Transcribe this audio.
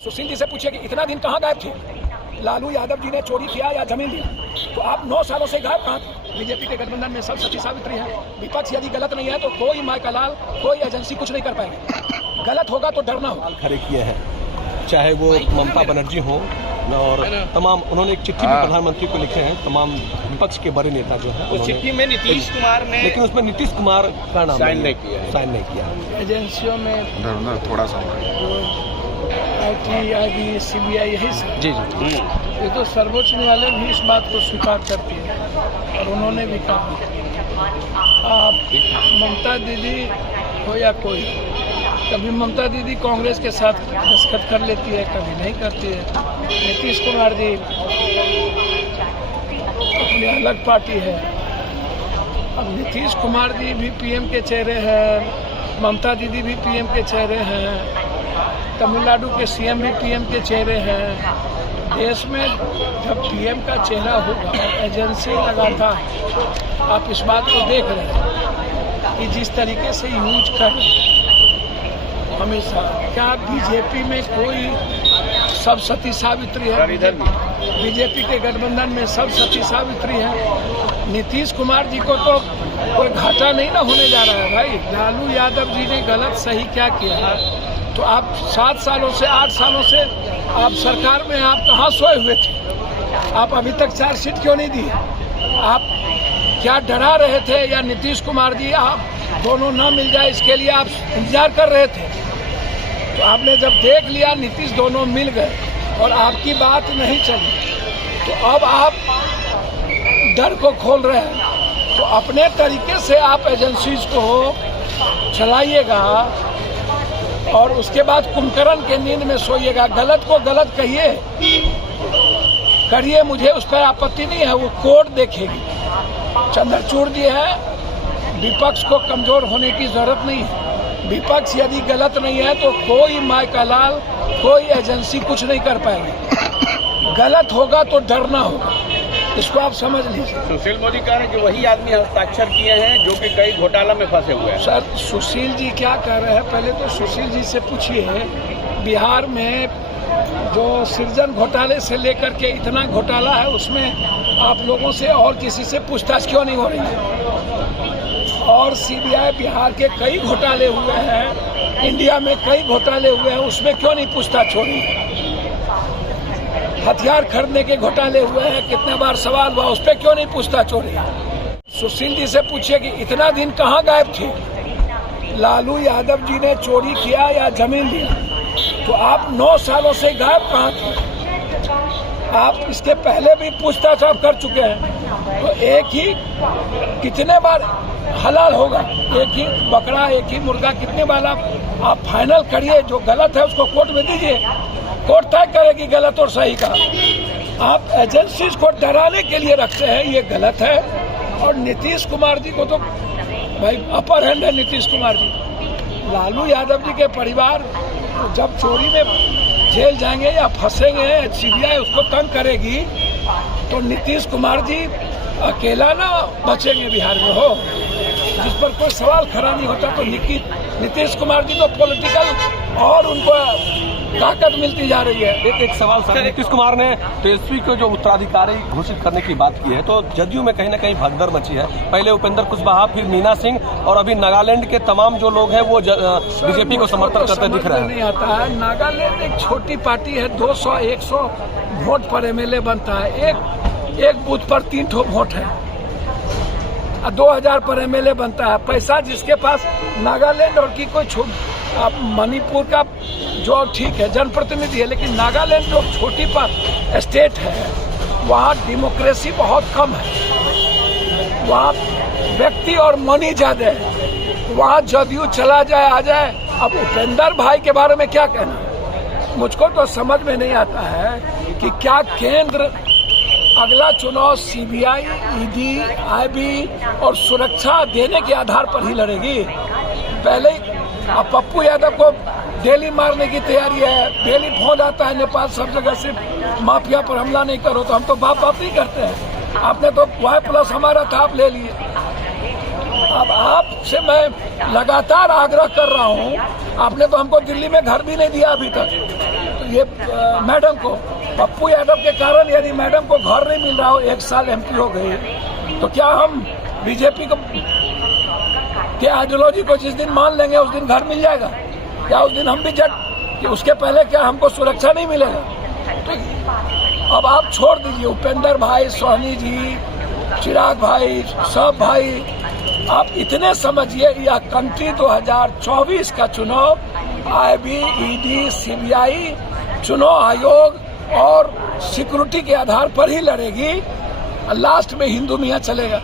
सुशील जी से पूछिए कि इतना दिन कहाँ गायब थे? लालू यादव जी ने चोरी किया या जमीन लिया? तो आप 9 सालों से गायब कहाँ थे? बीजेपी के गठबंधन में सब सच्ची सावित्री है। विपक्ष यदि गलत नहीं है तो कोई माय का लाल, कोई एजेंसी कुछ नहीं कर पाएगी। गलत होगा तो डरना होगा। खड़े किए हैं, चाहे वो ममता बनर्जी हो और तमाम, उन्होंने एक चिट्ठी भी प्रधानमंत्री को लिखे हैं, तमाम विपक्ष के बड़े नेता जो है। उस चिट्ठी में नीतीश कुमार ने, लेकिन उसमें नीतीश कुमार का नाम साइन नहीं किया। एजेंसियों में थोड़ा सा IB, CBI यही सब। जी ये तो सर्वोच्च न्यायालय भी इस बात को स्वीकार करती है और उन्होंने भी कहा आप ममता दीदी हो या कोई, कभी ममता दीदी कांग्रेस के साथ दस्तखत कर लेती है, कभी नहीं करती है। नीतीश कुमार जी अपनी अलग पार्टी है। अब नीतीश कुमार जी भी PM के चेहरे हैं, ममता दीदी भी PM के चेहरे हैं, तमिलनाडु के CM भी PM के चेहरे हैं। देश में जब PM का चेहरा होगा, एजेंसी लगातार, आप इस बात को देख रहे हैं कि जिस तरीके से यूज कर रहे हैं हमेशा, क्या बीजेपी में कोई सब सती सावित्री है? बीजेपी के गठबंधन में सब सती सावित्री है। नीतीश कुमार जी को तो कोई घाटा नहीं ना होने जा रहा है भाई। लालू यादव जी ने गलत सही क्या किया? तो आप 7 सालों से 8 सालों से आप सरकार में, आप कहाँ सोए हुए थे? आप अभी तक चार्जशीट क्यों नहीं दिए? आप क्या डरा रहे थे? या नीतीश कुमार जी आप दोनों न मिल जाए इसके लिए आप इंतजार कर रहे थे? तो आपने जब देख लिया नीतीश दोनों मिल गए और आपकी बात नहीं चली, तो अब आप डर को खोल रहे हैं। तो अपने तरीके से आप एजेंसीज को चलाइएगा और उसके बाद कुंभकर्ण के नींद में सोइएगा। गलत को गलत कहिए, करिए, मुझे उस पर आपत्ति नहीं है, वो कोर्ट देखेगी। चंद्रचूड़ जी है, विपक्ष को कमजोर होने की जरूरत नहीं है। विपक्ष यदि गलत नहीं है तो कोई माय का लाल, कोई एजेंसी कुछ नहीं कर पाएगी। गलत होगा तो डरना होगा, इसको आप समझ लीजिए। सुशील मोदी कह रहे हैं कि वही आदमी हस्ताक्षर किए हैं जो कि कई घोटाला में फंसे हुए हैं। सर, सुशील जी क्या कह रहे हैं? पहले तो सुशील जी से पूछिए, बिहार में जो सृजन घोटाले से लेकर के इतना घोटाला है, उसमें आप लोगों से और किसी से पूछताछ क्यों नहीं हो रही है? और CBI, बिहार के कई घोटाले हुए हैं, इंडिया में कई घोटाले हुए हैं, उसमें क्यों नहीं पूछताछ हो रही है? हथियार खरीदने के घोटाले हुए हैं, कितने बार सवाल हुआ, उस पर क्यों नहीं पूछताछ हो रही है? सुशील जी से पूछिए कि इतना दिन कहाँ गायब थे? लालू यादव जी ने चोरी किया या जमीन लिया? तो आप 9 सालों से गायब कहाँ थे? आप इसके पहले भी पूछताछ आप कर चुके हैं। तो एक ही कितने बार हलाल होगा? एक ही बकरा, एक ही मुर्गा, कितने बार आप फाइनल करिए। जो गलत है उसको कोर्ट में दीजिए, कोर्ट तय करेगी गलत और सही का। आप एजेंसीज को डराने के लिए रखते हैं, ये गलत है। और नीतीश कुमार जी को तो भाई अपर हैंड है नीतीश कुमार जी। लालू यादव जी के परिवार जब चोरी में जेल जाएंगे या फंसेंगे, CBI उसको तंग करेगी, तो नीतीश कुमार जी अकेला ना बचेंगे बिहार में हो, जिस पर कोई सवाल खड़ा नहीं होता। तो नीतीश कुमार जी तो पॉलिटिकल और उनको ताकत मिलती जा रही है। एक सवाल सर, नीतीश कुमार ने तेजस्वी को जो उत्तराधिकारी घोषित करने की बात की है, तो जदयू में कहीं ना कहीं भगदड़ मची है। पहले उपेंद्र कुशवाहा, फिर मीना सिंह, और अभी नागालैंड के तमाम जो लोग हैं वो बीजेपी को समर्थन करते दिख रहे हैं। नहीं आता है, नागालैंड एक छोटी पार्टी है, 200-100 वोट पर MLA बनता है। एक बूथ पर 3 ठो वोट है, 2000 पर MLA बनता है। पैसा जिसके पास, नागालैंड और की कोई आप मणिपुर का जो ठीक है जनप्रतिनिधि है, लेकिन नागालैंड जो छोटी पर स्टेट है, वहाँ डेमोक्रेसी बहुत कम है, वहाँ व्यक्ति और मनी ज्यादा है। वहाँ जदयू चला जाए आ जाए। अब उपेंद्र भाई के बारे में क्या कहना? मुझको तो समझ में नहीं आता है कि क्या केंद्र अगला चुनाव CBI, ED, IB और सुरक्षा देने के आधार पर ही लड़ेगी। पहले अब पप्पू यादव को डेली मारने की तैयारी है, डेली फोन आता है नेपाल सब जगह से, माफिया पर हमला नहीं करो। तो हम तो बाप नहीं करते हैं। आपने तो Y+ हमारा था, आप ले लिए। अब आपसे मैं लगातार आग्रह कर रहा हूँ, आपने तो हमको दिल्ली में घर भी नहीं दिया अभी तक। ये मैडम को, पप्पू यादव के कारण यदि मैडम को घर नहीं मिल रहा हो, 1 साल MP हो गए, तो क्या हम बीजेपी को के आइडियोलॉजी को जिस दिन मान लेंगे उस दिन घर मिल जाएगा? क्या उस दिन हम भी जट कि उसके पहले क्या हमको सुरक्षा नहीं मिलेगा? तो अब आप छोड़ दीजिए, उपेंद्र भाई, सोहनी जी, चिराग भाई, सब भाई, आप इतने समझिए, यह कंट्री 2024 का चुनाव IB, ED, CBI, चुनाव आयोग और सिक्योरिटी के आधार पर ही लड़ेगी। लास्ट में हिंदू मियाँ चलेगा।